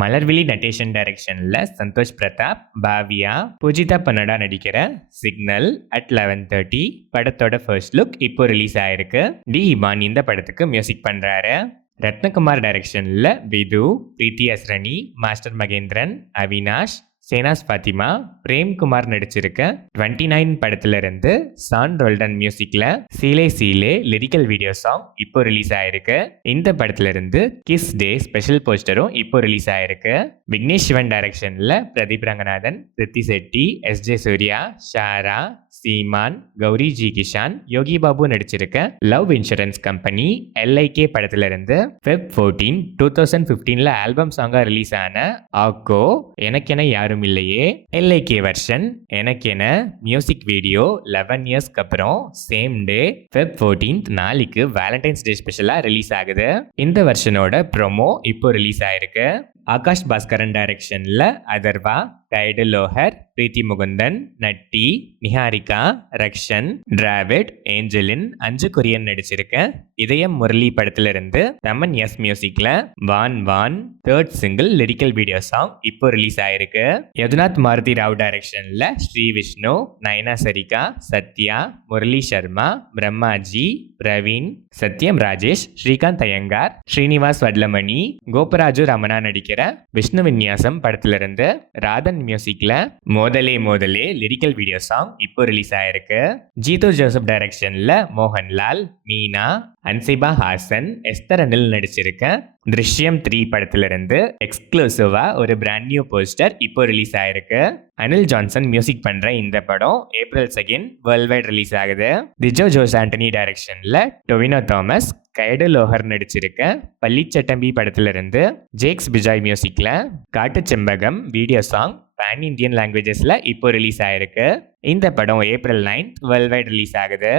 மலர்விழி நட்டேஷன் டைரக்ஷன்ல சந்தோஷ் பிரதாப், பாவியா, பூஜிதா பன்னடா நடிக்கிற சிக்னல் அட் 11:30 படத்தோட ஃபர்ஸ்ட் லுக் இப்போ ரிலீஸ் ஆயிருக்கு. டி இமான் இந்த படத்துக்கு மியூசிக் பண்றாரு. ரத்னகுமார் டைரக்ஷன்ல விது, பிரீத்தி அஸ்ரணி, மாஸ்டர் மகேந்திரன், அவினாஷ், சேனாஸ் ஃபாத்திமா, பிரேம்குமார் நடிச்சிருக்க 29 படத்துல இருந்து சான் ரோல்டன் மியூசிக்ல சீலே சீலே லிரிக்கல் வீடியோ சாங் இப்போ ரிலீஸ் ஆயிருக்கு. இந்த படத்துல இருந்து கிஸ் டே ஸ்பெஷல் போஸ்டரும் இப்போ ரிலீஸ் ஆயிருக்கு. விக்னேஷ் சிவன் டைரக்ஷன்ல பிரதீப் ரங்கநாதன், ரித்தி செட்டி, எஸ்.ஜே. சூர்யா, ஷாரா, சீமான், கௌரி ஜி கிஷான், யோகி பாபு நடிச்சிருக்க லவ் இன்சூரன்ஸ் கம்பெனி LIK படத்துல இருந்து Feb 14, 2015ல ஆல்பம் சாங்கா ரிலீஸ் ஆன ஆக்கோ எனக்கென யாரும் இல்லையே LIK வெர்ஷன் எனக்கென மியூசிக் வீடியோ 11 இயர்ஸ்க்கு அப்புறம் சேம் டே Feb 14 நாளைக்கு வேலண்டைன்ஸ் டே ஸ்பெஷலா ரிலீஸ் ஆகுது. இந்த வெர்ஷனோட ப்ரோமோ இப்போ ரிலீஸ் ஆயிருக்கு. ஆகாஷ் பாஸ்கரன் டைரக்ஷன்ல அதர்வா, கைடு லோஹர், பிரீத்தி முகுந்தன், நட்டி, நிஹாரிகா, ரக்ஷன், டிராவிட், ஏஞ்சலின், அஞ்சு கொரியன் நடிச்சிருக்க இதயம் முரளி படத்துல இருந்து தமன் எஸ் மியூசிக்ல வான் வான் third single lyrical video song இப்போ ரிலீஸ் ஆயிருக்கு. யதுநாத் மாருதி ராவ் டைரக்ஷன்ல ஸ்ரீ விஷ்ணு, நயனா சரிகா, சத்யா, முரளி சர்மா, பிரம்மாஜி, பிரவீன், சத்யம் ராஜேஷ், ஸ்ரீகாந்த் ஐயங்கார், ஸ்ரீனிவாஸ் வட்லமணி, கோபராஜு ரமணா நடிக்கிற விஷ்ணு விநியாசம் படத்துல இருந்து ராதன் மியூசிக்ல மோதலே மோதலே லிரிக்கல் வீடியோ சாங் இப்போ ரிலீஸ் ஆயிருக்கு. ஜீதோ ஜோசப் டைரக்ஷன்ல மோகன்லால், மீனா, அன்சிபா ஹாசன், எஸ்தர் அனில் நடிச்சிருக்க திருஷ்யம் 3 படத்துல இருந்து எக்ஸ்க்ளூசிவா ஒரு பிராண்ட் நியூ போஸ்டர் இப்போ ரிலீஸ் ஆயிருக்கு. அனில் ஜான்சன் மியூசிக் பண்ற இந்த படம் April 2 வேர்ல்ட் வைட் ரிலீஸ் ஆகுது. திஜோ ஜோஸ் ஆண்டனி டைரக்ஷன்ல டொவினோ தாமஸ், கைடு லோஹர் நடிச்சிருக்க பள்ளிச்சட்டம்பி படத்துல இருந்து ஜேக்ஸ் பிஜாய் மியூசிக்ல காட்டு செம்பகம் வீடியோ சாங் பேன் இந்தியன் லாங்குவேஜஸ்ல இப்போ ரிலீஸ் ஆயிருக்கு. இந்த படம் April 9 வேர்ல்ட் வைட் ரிலீஸ் ஆகுது.